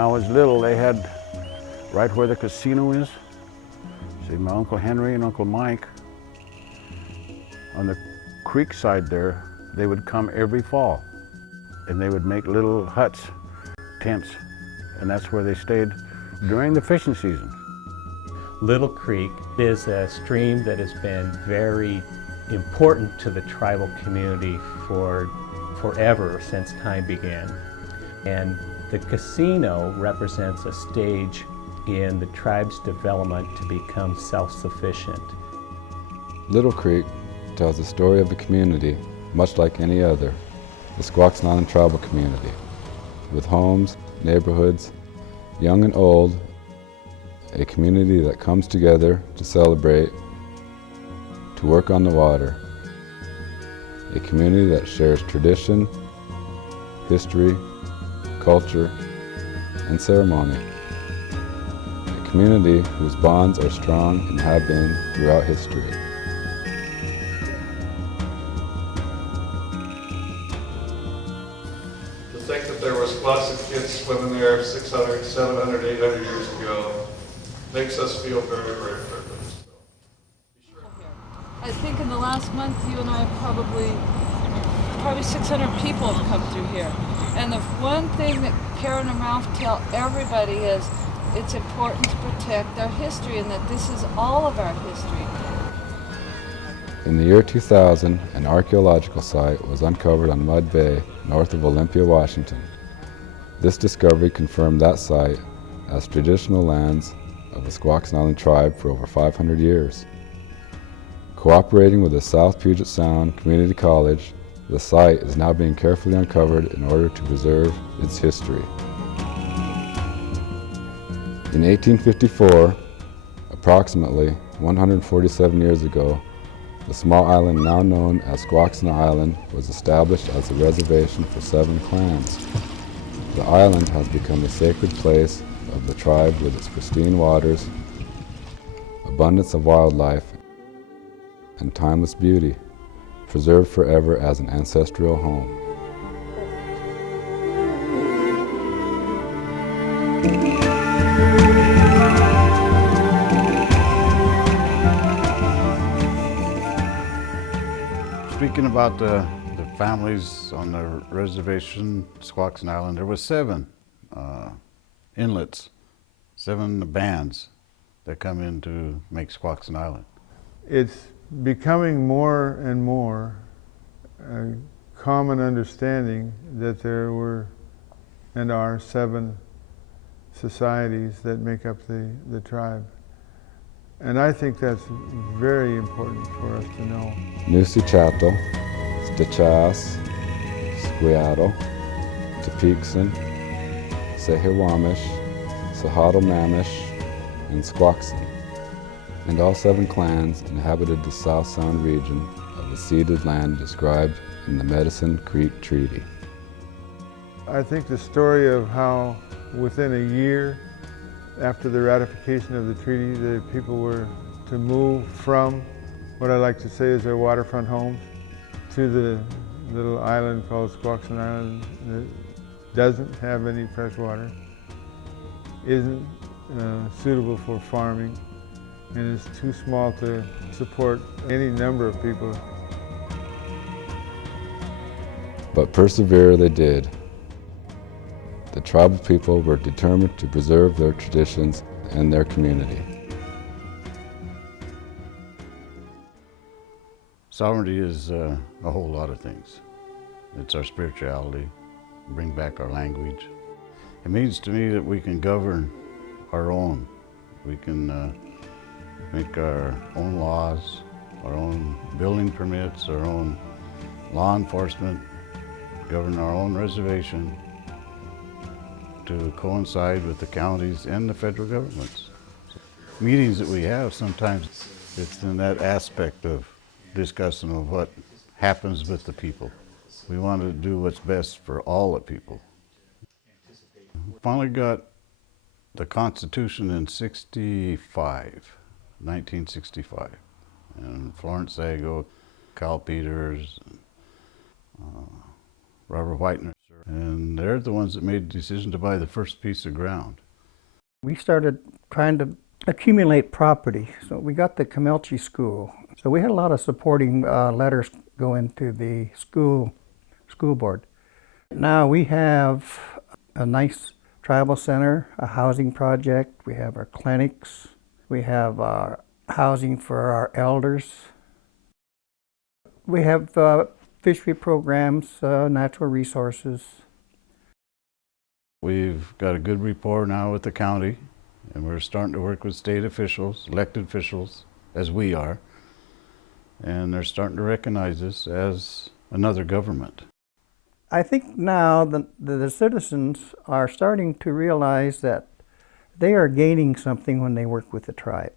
I was little, they had, right where the casino is, see my Uncle Henry and Uncle Mike, on the creek side there, they would come every fall. And they would make little huts, tents, and that's where they stayed during the fishing season. Little Creek is a stream that has been very important to the tribal community for forever, since time began. And the casino represents a stage in the tribe's development to become self-sufficient. Little Creek tells the story of the community, much like any other, the Squaxin Island tribal community, with homes, neighborhoods, young and old, a community that comes together to celebrate, to work on the water, a community that shares tradition, history, culture, and ceremony, a community whose bonds are strong and have been throughout history. To think that there was lots of kids swimming there 600, 700, 800 years ago makes us feel very, very privileged. I think in the last month, you and I probably 600 people have come through here. And the one thing that Karen and Ralph tell everybody is it's important to protect our history and that this is all of our history. In the year 2000, an archaeological site was uncovered on Mud Bay, north of Olympia, Washington. This discovery confirmed that site as traditional lands of the Squaxin Island Tribe for over 500 years. Cooperating with the South Puget Sound Community College, the site is now being carefully uncovered in order to preserve its history. In 1854, approximately 147 years ago, the small island now known as Squaxin Island was established as a reservation for 7 clans. The island has become a sacred place of the tribe with its pristine waters, abundance of wildlife, and timeless beauty, preserved forever as an ancestral home. Speaking about the families on the reservation, Squaxin Island, there was 7 inlets, 7 bands that come in to make Squaxin Island. It's becoming more and more a common understanding that there were and are 7 societies that make up the tribe. And I think that's very important for us to know. Nusichato, Stichas, Squiattle, Tepixen, Sehewamish, Sahatomamish, and Squaxin, and all 7 clans inhabited the South Sound region of the ceded land described in the Medicine Creek Treaty. I think the story of how within a year after the ratification of the treaty, the people were to move from what I like to say is their waterfront homes to the little island called Squaxin Island that doesn't have any fresh water, isn't suitable for farming, and is too small to support any number of people. But persevere they did. The tribal people were determined to preserve their traditions and their community. Sovereignty is a whole lot of things. It's our spirituality, bring back our language. It means to me that we can govern our own. We can make our own laws, our own building permits, our own law enforcement, govern our own reservation to coincide with the counties and the federal governments. Meetings that we have, sometimes it's in that aspect of discussing of what happens with the people. We want to do what's best for all the people. Finally got the Constitution in 1965. And Florence Sago, Cal Peters, Robert Whitener served. And they're the ones that made the decision to buy the first piece of ground. We started trying to accumulate property. So we got the Camelchi School. So we had a lot of supporting letters go into the school board. Now we have a nice tribal center, a housing project. We have our clinics. We have housing for our elders. We have fishery programs, natural resources. We've got a good rapport now with the county, and we're starting to work with state officials, elected officials, as we are, and they're starting to recognize us as another government. I think now the citizens are starting to realize that they are gaining something when they work with the tribe.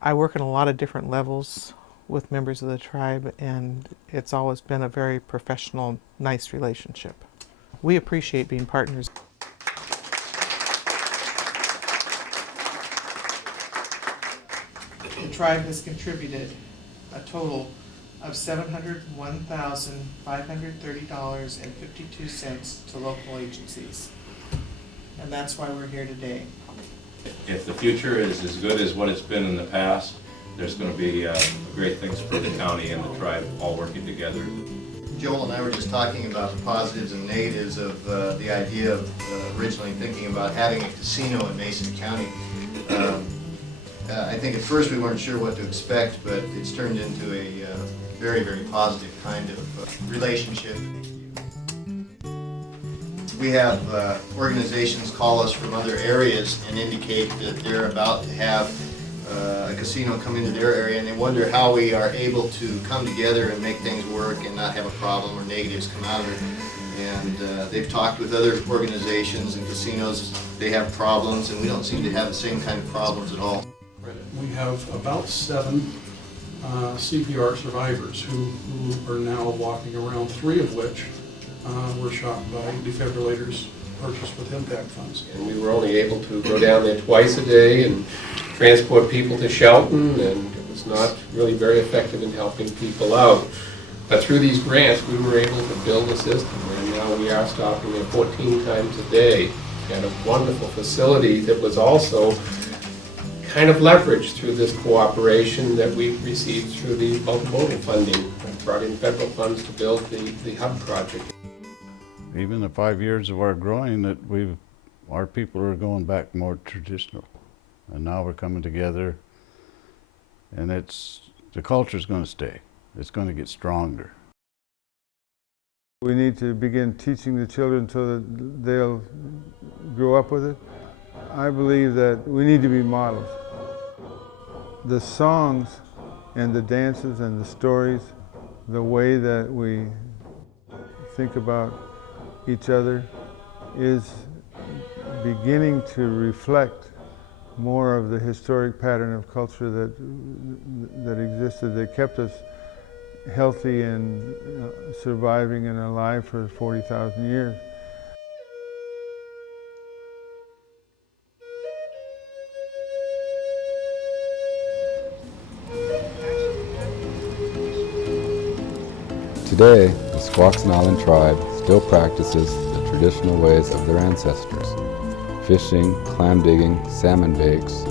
I work on a lot of different levels with members of the tribe, and it's always been a very professional, nice relationship. We appreciate being partners. The tribe has contributed a total of $701,530.52 to local agencies. And that's why we're here today. If the future is as good as what it's been in the past, there's going to be great things for the county and the tribe all working together. Joel and I were just talking about the positives and negatives of the idea of originally thinking about having a casino in Mason County. I think at first we weren't sure what to expect, but it's turned into a very, very positive kind of relationship. We have organizations call us from other areas and indicate that they're about to have a casino come into their area, and they wonder how we are able to come together and make things work and not have a problem or negatives come out of it. And they've talked with other organizations and casinos. They have problems, and we don't seem to have the same kind of problems at all. We have about 7 CPR survivors who are now walking around, 3 of which were shot by defibrillators purchased with impact funds. And we were only able to go down there twice a day and transport people to Shelton, and it was not really very effective in helping people out. But through these grants, we were able to build a system, and now we are stopping there 14 times a day at a wonderful facility that was also kind of leveraged through this cooperation that we received through the multimodal funding. I brought in federal funds to build the hub project. Even the 5 years of our growing, that our people are going back more traditional, and now we're coming together, and the culture's going to stay. It's going to get stronger. We need to begin teaching the children so that they'll grow up with it. I believe that we need to be models. The songs and the dances and the stories, the way that we think about each other is beginning to reflect more of the historic pattern of culture that existed, that kept us healthy and surviving and alive for 40,000 years. Today, the Squaxin Island Tribe still practices the traditional ways of their ancestors: fishing, clam digging, salmon bakes,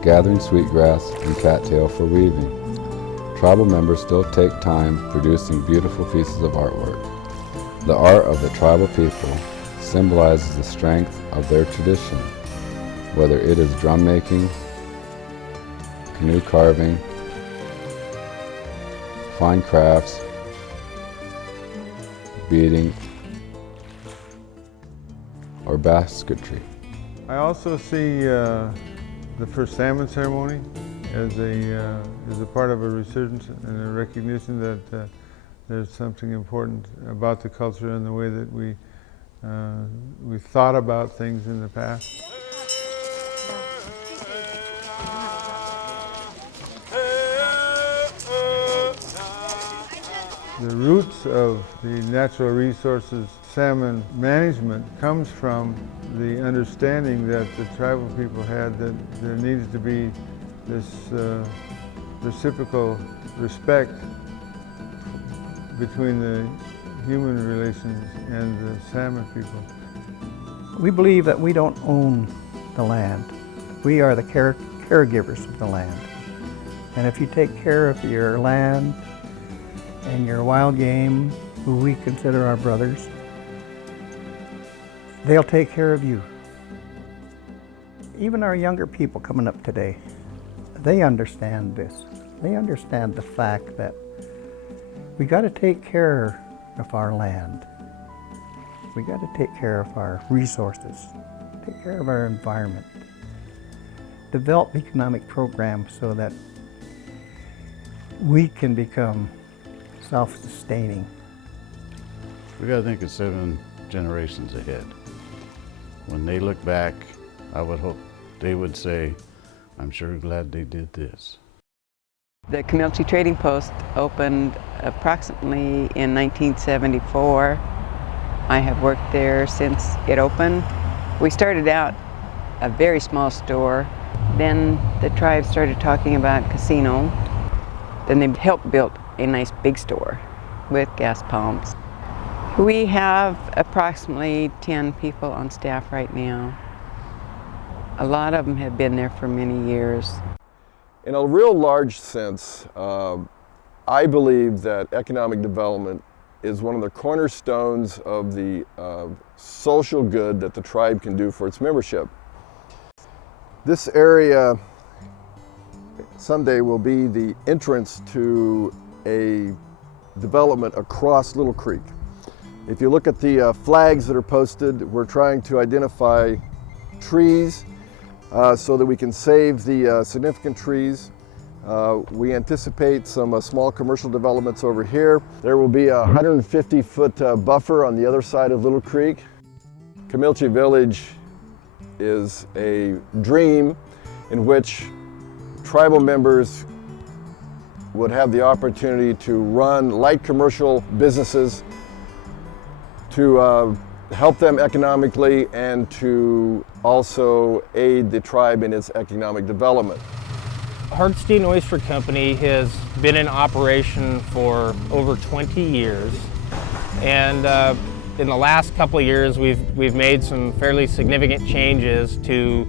gathering sweetgrass, and cattail for weaving. Tribal members still take time producing beautiful pieces of artwork. The art of the tribal people symbolizes the strength of their tradition, whether it is drum making, canoe carving, fine crafts, beading, or basketry. I also see the first salmon ceremony as a part of a resurgence and a recognition that there's something important about the culture and the way that we thought about things in the past. The roots of the natural resources salmon management comes from the understanding that the tribal people had that there needed to be this reciprocal respect between the human relations and the salmon people. We believe that we don't own the land. We are the caregivers of the land. And if you take care of your land and your wild game, who we consider our brothers, they'll take care of you. Even our younger people coming up today, they understand this. They understand the fact that we got to take care of our land. We got to take care of our resources, take care of our environment, develop economic programs so that we can become self-sustaining. We got to think of 7 generations ahead. When they look back, I would hope they would say, I'm sure glad they did this. The Camilchi Trading Post opened approximately in 1974. I have worked there since it opened. We started out a very small store. Then the tribe started talking about casino. Then they helped build a nice big store with gas pumps. We have approximately 10 people on staff right now. A lot of them have been there for many years. In a real large sense, I believe that economic development is one of the cornerstones of the social good that the tribe can do for its membership. This area someday will be the entrance to a development across Little Creek. If you look at the flags that are posted, we're trying to identify trees so that we can save the significant trees. We anticipate some small commercial developments over here. There will be a 150-foot buffer on the other side of Little Creek. Camilchi Village is a dream in which tribal members would have the opportunity to run light commercial businesses, to help them economically, and to also aid the tribe in its economic development. Hardstein Oyster Company has been in operation for over 20 years, and in the last couple of years we've made some fairly significant changes to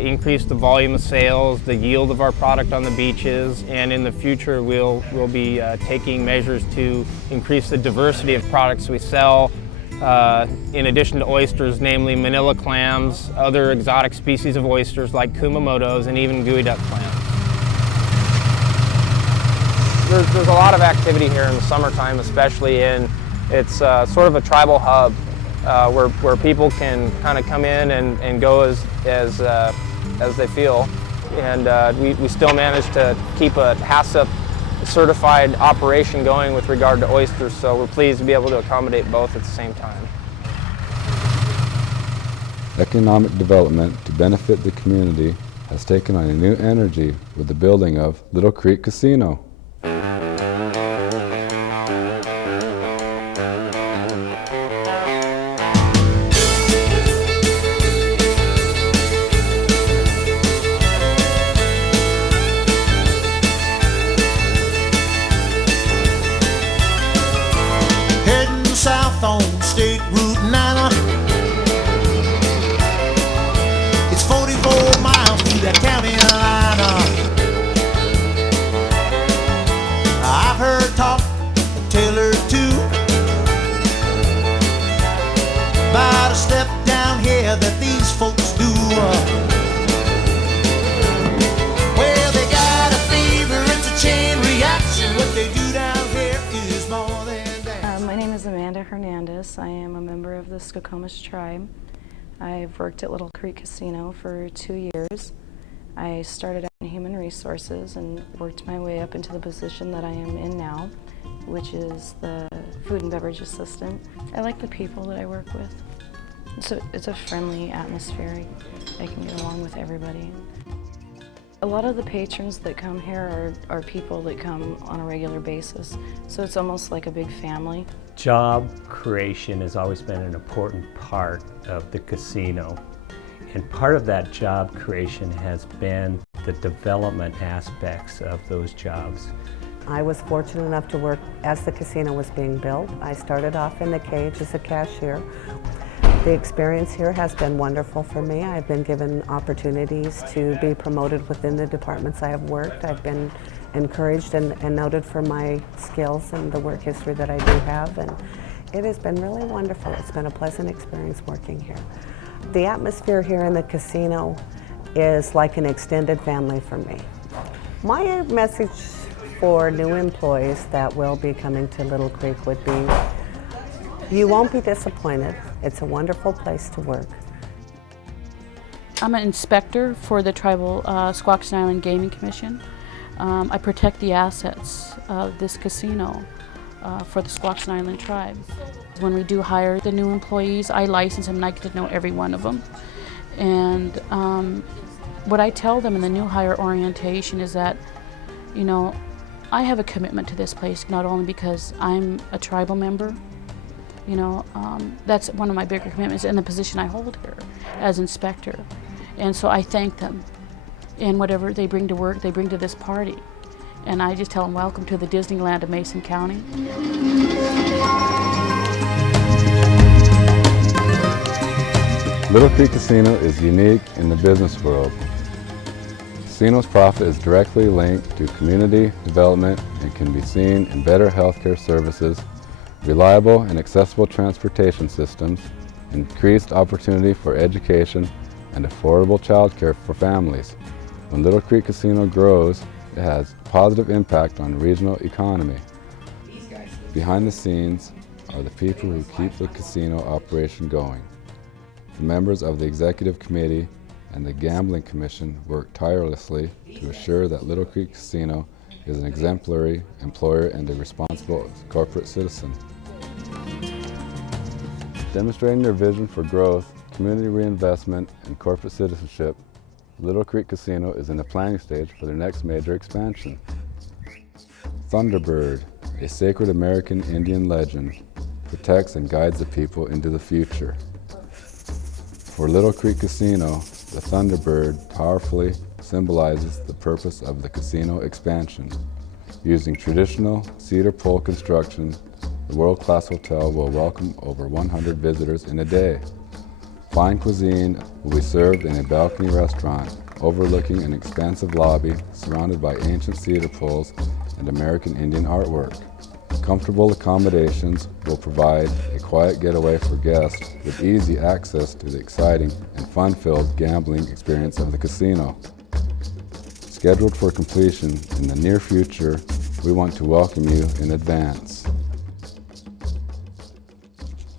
increase the volume of sales, the yield of our product on the beaches, and in the future we'll be taking measures to increase the diversity of products we sell, in addition to oysters, namely manila clams, other exotic species of oysters like kumamotos, and even geoduck clams. There's a lot of activity here in the summertime, especially it's sort of a tribal hub where people can kind of come in and go as they feel, and we still manage to keep a HACCP certified operation going with regard to oysters, so we're pleased to be able to accommodate both at the same time. Economic development to benefit the community has taken on a new energy with the building of Little Creek Casino. South on State Route 9. It's 44 miles to the county line. I've heard talk, a tale or two, about a step down here that these folks do. Well, they got a fever, it's a chain reaction. What they do down here is more than my name is Amanda Hernandez. I am a member of the Squaxin Tribe. I've worked at Little Creek Casino for 2 years. I started out in human resources and worked my way up into the position that I am in now, which is the food and beverage assistant. I like the people that I work with. It's a friendly atmosphere. I can get along with everybody. A lot of the patrons that come here are people that come on a regular basis, so it's almost like a big family. Job creation has always been an important part of the casino, and part of that job creation has been the development aspects of those jobs. I was fortunate enough to work as the casino was being built. I started off in the cage as a cashier. The experience here has been wonderful for me. I've been given opportunities to be promoted within the departments I have worked. I've been encouraged and noted for my skills and the work history that I do have, and it has been really wonderful. It's been a pleasant experience working here. The atmosphere here in the casino is like an extended family for me. My message for new employees that will be coming to Little Creek would be, you won't be disappointed. It's a wonderful place to work. I'm an inspector for the Tribal Squaxin Island Gaming Commission. I protect the assets of this casino for the Squaxin Island Tribe. When we do hire the new employees, I license them and I get to know every one of them. And what I tell them in the new hire orientation is that, you know, I have a commitment to this place, not only because I'm a tribal member, you know, that's one of my bigger commitments in the position I hold here as inspector. And so I thank them. And whatever they bring to work, they bring to this party. And I just tell them, welcome to the Disneyland of Mason County. Little Creek Casino is unique in the business world. Casino's profit is directly linked to community development and can be seen in better healthcare services, reliable and accessible transportation systems, increased opportunity for education, and affordable childcare for families. When Little Creek Casino grows, it has a positive impact on the regional economy. Behind the scenes are the people who keep the casino operation going. The members of the Executive Committee and the Gambling Commission work tirelessly to assure that Little Creek Casino is an exemplary employer and a responsible corporate citizen. Demonstrating their vision for growth, community reinvestment, and corporate citizenship, Little Creek Casino is in the planning stage for their next major expansion. Thunderbird, a sacred American Indian legend, protects and guides the people into the future. For Little Creek Casino, the Thunderbird powerfully symbolizes the purpose of the casino expansion. Using traditional cedar pole construction, the world-class hotel will welcome over 100 visitors in a day. Fine cuisine will be served in a balcony restaurant overlooking an expansive lobby surrounded by ancient cedar poles and American Indian artwork. Comfortable accommodations will provide a quiet getaway for guests with easy access to the exciting and fun-filled gambling experience of the casino. Scheduled for completion in the near future, we want to welcome you in advance.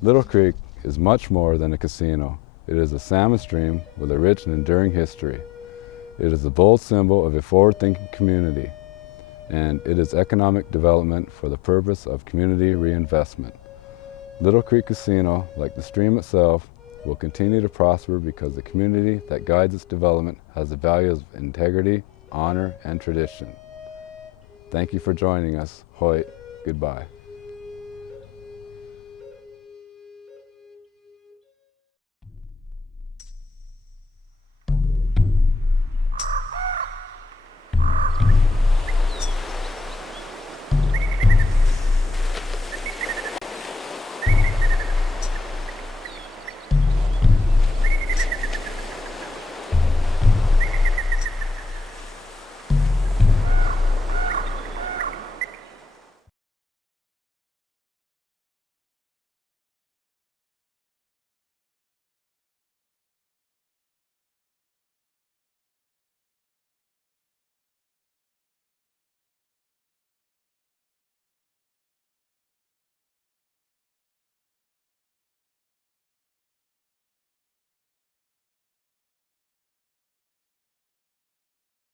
Little Creek is much more than a casino. It is a salmon stream with a rich and enduring history. It is a bold symbol of a forward-thinking community, and it is economic development for the purpose of community reinvestment. Little Creek Casino, like the stream itself, will continue to prosper because the community that guides its development has the values of integrity, honor, and tradition. Thank you for joining us. Hoyt, goodbye.